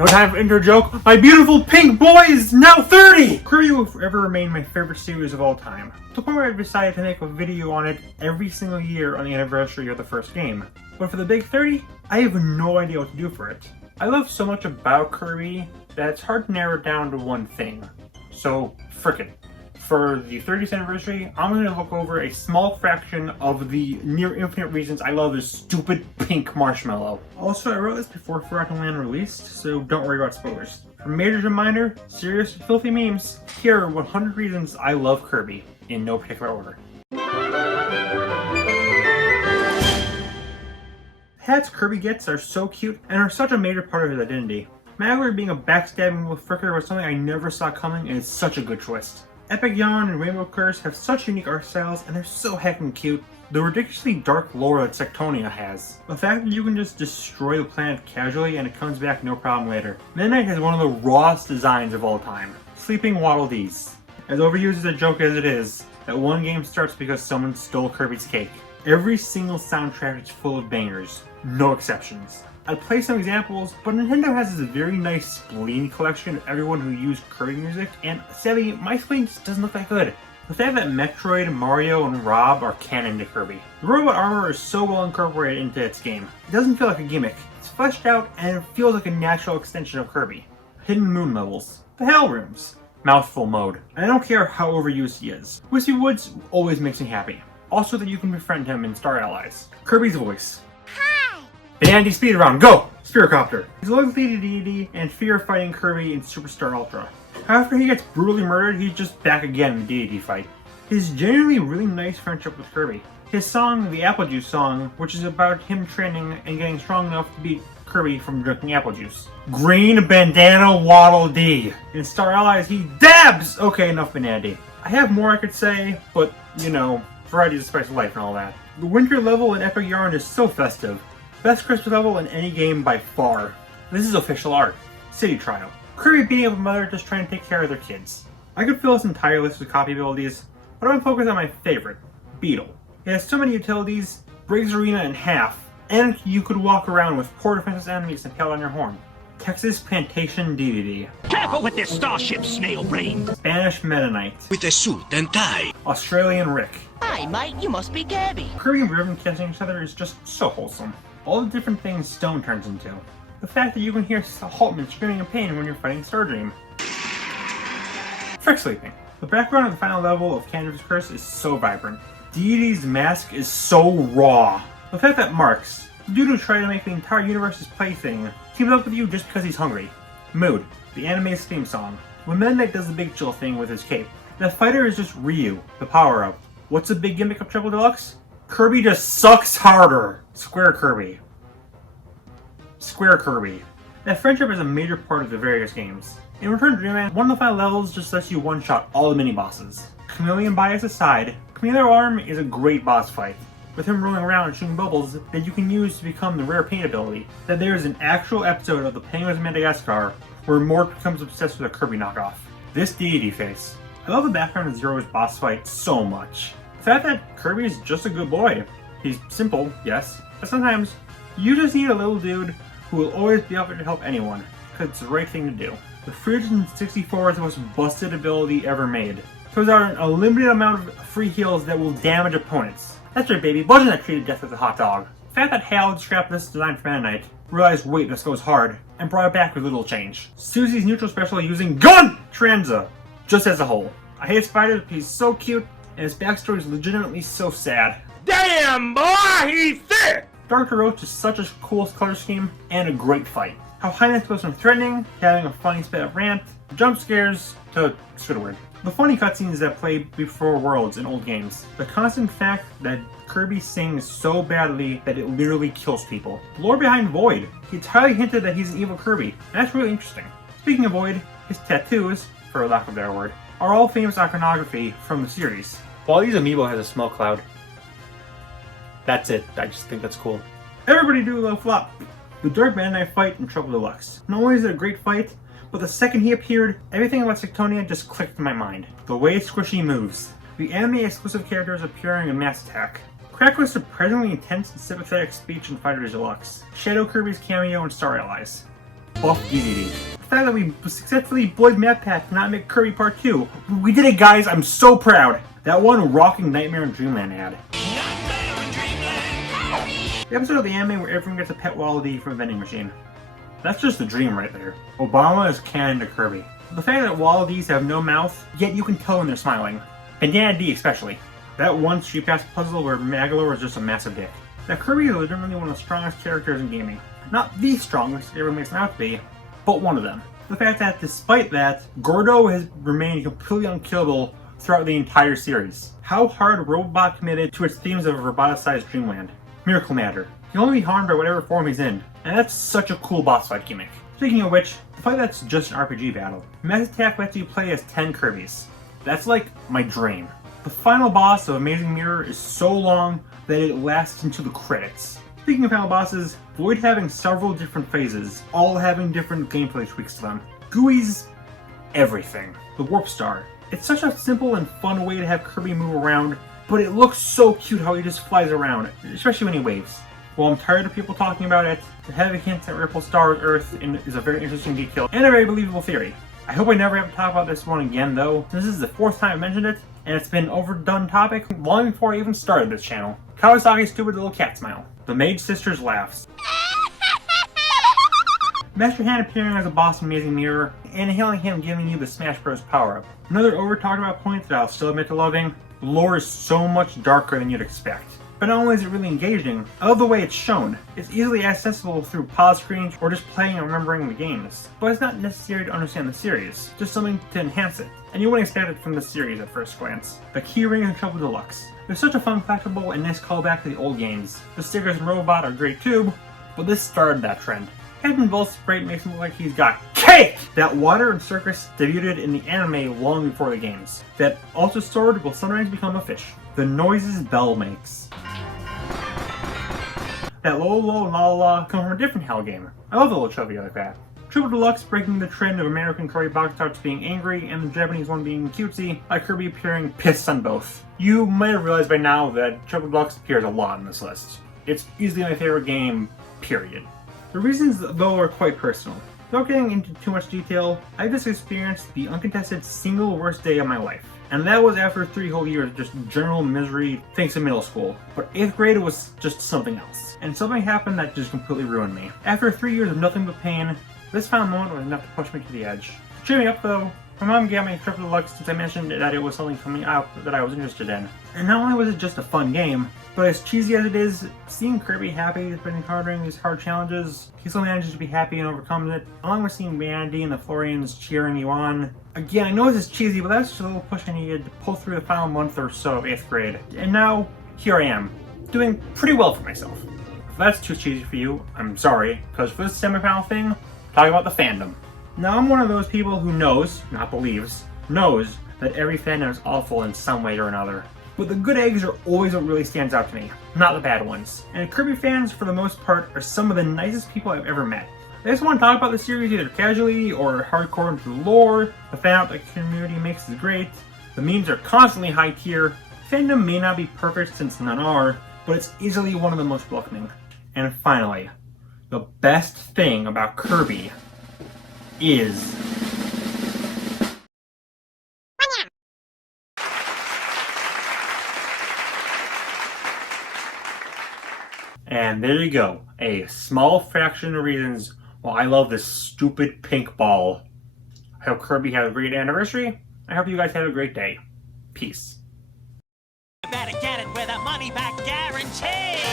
No time for intro joke. My beautiful pink boy is now 30! Kirby will forever remain my favorite series of all time. To the point where I decided to make a video on it every single year on the anniversary of the first game. But for the big 30, I have no idea what to do for it. I love so much about Kirby that it's hard to narrow it down to one thing. So, frickin'. For the 30th anniversary, I'm going to look over a small fraction of the near infinite reasons I love this stupid pink marshmallow. Also, I wrote this before Forgotten Land released, so don't worry about spoilers. From major to minor, serious to filthy memes, here are 100 reasons I love Kirby, in no particular order. Hats Kirby gets are so cute and are such a major part of his identity. Magler being a backstabbing little fricker was something I never saw coming, and it's such a good twist. Epic Yarn and Rainbow Curse have such unique art styles, and they're so heckin' cute. The ridiculously dark lore that Sectonia has. The fact that you can just destroy the planet casually and it comes back no problem later. Midnight has one of the rawest designs of all time. Sleeping Waddle Dees. As overused as a joke as it is, that one game starts because someone stole Kirby's cake. Every single soundtrack is full of bangers. No exceptions. I'd play some examples, but Nintendo has this very nice spleen collection of everyone who used Kirby music, and sadly, my spleen just doesn't look that good. The fact that Metroid, Mario, and Rob are canon to Kirby. The robot armor is so well incorporated into its game. It doesn't feel like a gimmick. It's fleshed out, and it feels like a natural extension of Kirby. Hidden moon levels. The Hell Rooms. Mouthful mode. And I don't care how overused he is. Whispy Woods always makes me happy. Also that you can befriend him in Star Allies. Kirby's voice. Bandy Speedrun, go! Spherocopter. His loyalty to deity and fear of fighting Kirby in Superstar Ultra. After he gets brutally murdered, he's just back again in the deity fight. His genuinely really nice friendship with Kirby. His song, the Apple Juice song, which is about him training and getting strong enough to beat Kirby from drinking apple juice. Green Bandana Waddle Dee. In Star Allies, he dabs! Okay, enough Banana D. I have more I could say, but, you know, variety is the spice of life and all that. The winter level in Epic Yarn is so festive. Best Christmas level in any game by far. This is official art. City Trial. Kirby beating up a mother just trying to take care of their kids. I could fill this entire list with copy abilities, but I'm going to focus on my favorite, Beetle. It has so many utilities, breaks arena in half, and you could walk around with poor defenseless enemies impaled on your horn. Texas Plantation DVD. Careful with this starship, snail brain! Spanish Meta Knight. With a suit and tie. Australian Rick. Hi, mate, you must be Kirby. Kirby and Ribbon kissing each other is just so wholesome. All the different things Stone turns into. The fact that you can hear Haltman screaming in pain when you're fighting Stardream. Frick Sleeping. The background of the final level of Canada's Curse is so vibrant. Deity's mask is so raw. The fact that Marks, the dude who tried to make the entire universe's plaything, teams up with you just because he's hungry. Mood. The anime's theme song. When Meta Knight does the big chill thing with his cape. That fighter is just Ryu, the power-up. What's the big gimmick of Triple Deluxe? Kirby just sucks harder. Square Kirby. Square Kirby. That friendship is a major part of the various games. In Return to Dreamland, one of the final levels just lets you one-shot all the mini-bosses. Chameleon bias aside, Chameleon Arm is a great boss fight, with him rolling around and shooting bubbles that you can use to become the rare paint ability. That there is an actual episode of The Penguins of Madagascar where Mort becomes obsessed with a Kirby knockoff. This deity face. I love the background of Zero's boss fight so much. The fact that Kirby is just a good boy. He's simple, yes, but sometimes you just need a little dude who will always be offered to help anyone, because it's the right thing to do. The Frigid 64 is the most busted ability ever made. Throws out an unlimited amount of free heals that will damage opponents. That's right, baby, Bludgeon that treated death as a hot dog. The fact that Hal had scrapped this design for Meta Knight, realized wait, this goes hard, and brought it back with little change. Susie's neutral special using GUN Tranza, just as a whole. I hate Spider, he's so cute, and his backstory is legitimately so sad. Damn, boy, he's thick! Dr. Roach is such a cool color scheme and a great fight. How Highness goes from threatening to having a funny spit up rant, jump scares to Squidward. The funny cutscenes that play before Worlds in old games. The constant fact that Kirby sings so badly that it literally kills people. The lore behind Void. He entirely hinted that he's an evil Kirby, and that's really interesting. Speaking of Void, his tattoos, for lack of a better word, are all famous iconography from the series. Wally's amiibo has a smoke cloud. That's it. I just think that's cool. Everybody do a little flop. The Dark Meta Knight fight in Trouble Deluxe. Not only is it a great fight, but the second he appeared, everything about Sectonia just clicked in my mind. The way Squishy moves. The anime-exclusive characters appearing in Mass Attack. Crackle's surprisingly intense and sympathetic speech in Fighter Deluxe. Shadow Kirby's cameo in Star Allies. Buff DDD. The fact that we successfully bullied MatPat to not make Kirby Part 2. We did it, guys. I'm so proud. That one rocking Nightmare in Dreamland ad. The episode of the anime where everyone gets a pet Wallaby from a vending machine. That's just a dream right there. Obama is canon to Kirby. The fact that Wallabies have no mouth, yet you can tell when they're smiling. Bandana D especially. That one Street Pass puzzle where Magolor was just a massive dick. That Kirby is legitimately one of the strongest characters in gaming. Not the strongest, everyone makes him out to be, but one of them. The fact that despite that, Gordo has remained completely unkillable throughout the entire series. How hard Robobot committed to its themes of a roboticized Dreamland. Miracle Matter. He can only be harmed by whatever form he's in, and that's such a cool boss fight gimmick. Speaking of which, the fight that's just an RPG battle. Mass Attack lets you play as 10 Kirbys. That's like my dream. The final boss of Amazing Mirror is so long that it lasts into the credits. Speaking of final bosses, Void having several different phases, all having different gameplay tweaks to them. Gooey's everything. The Warp Star. It's such a simple and fun way to have Kirby move around, but it looks so cute how he just flies around, especially when he waves. While I'm tired of people talking about it, the heavy hint that Ripple Star's Earth is a very interesting detail and a very believable theory. I hope I never have to talk about this one again though, since this is the 4th time I mentioned it, and it's been an overdone topic long before I even started this channel. Kawasaki's stupid little cat smile. The Maid Sister's laughs. Master Hand appearing as a boss in Amazing Mirror, and hailing him giving you the Smash Bros. Power-up. Another over-talked about point that I'll still admit to loving, the lore is so much darker than you'd expect. But not only is it really engaging, I love the way it's shown. It's easily accessible through pause screens or just playing and remembering the games. But it's not necessary to understand the series, just something to enhance it. And you wouldn't expect it from the series at first glance. The Keyring and Trouble Deluxe. They're such a fun collectible and nice callback to the old games. The stickers and Robot are great too, but this started that trend. Captain Volt's sprite makes him look like he's got cake! That Water and Circus debuted in the anime long before the games. That Ultra Sword will sometimes become a fish. The noises Bell makes. That Lolo and La La La come from a different Hell game. I love the little trivia like that. Triple Deluxe breaking the trend of American Kirby box arts being angry and the Japanese one being cutesy, like Kirby appearing pissed on both. You might have realized by now that Triple Deluxe appears a lot on this list. It's easily my favorite game, period. The reasons, though, are quite personal. Without getting into too much detail, I just experienced the uncontested single worst day of my life. And that was after 3 whole years of just general misery thanks to middle school. But 8th grade was just something else. And something happened that just completely ruined me. After 3 years of nothing but pain, this final moment was enough to push me to the edge. To cheer me up though, my mom got me Triple Deluxe since I mentioned that it was something coming out that I was interested in. And not only was it just a fun game, but as cheesy as it is, seeing Kirby happy has been encountering these hard challenges, he still manages to be happy and overcomes it, along with seeing Mandy and the Florians cheering you on. Again, I know this is cheesy, but that's just a little push I needed to pull through the final month or so of 8th grade. And now, here I am, doing pretty well for myself. If that's too cheesy for you, I'm sorry, because for this semi-final thing, talk about the fandom. Now I'm one of those people who knows, not believes, knows that every fandom is awful in some way or another. But the good eggs are always what really stands out to me, not the bad ones. And Kirby fans, for the most part, are some of the nicest people I've ever met. They just want to talk about the series either casually or hardcore into the lore. The fan art the community makes is great. The memes are constantly high tier. Fandom may not be perfect since none are, but it's easily one of the most welcoming. And finally, the best thing about Kirby is... And there you go, a small fraction of reasons why I love this stupid pink ball. I hope Kirby had a great anniversary. I hope you guys have a great day. Peace. You better get it with a money back guarantee.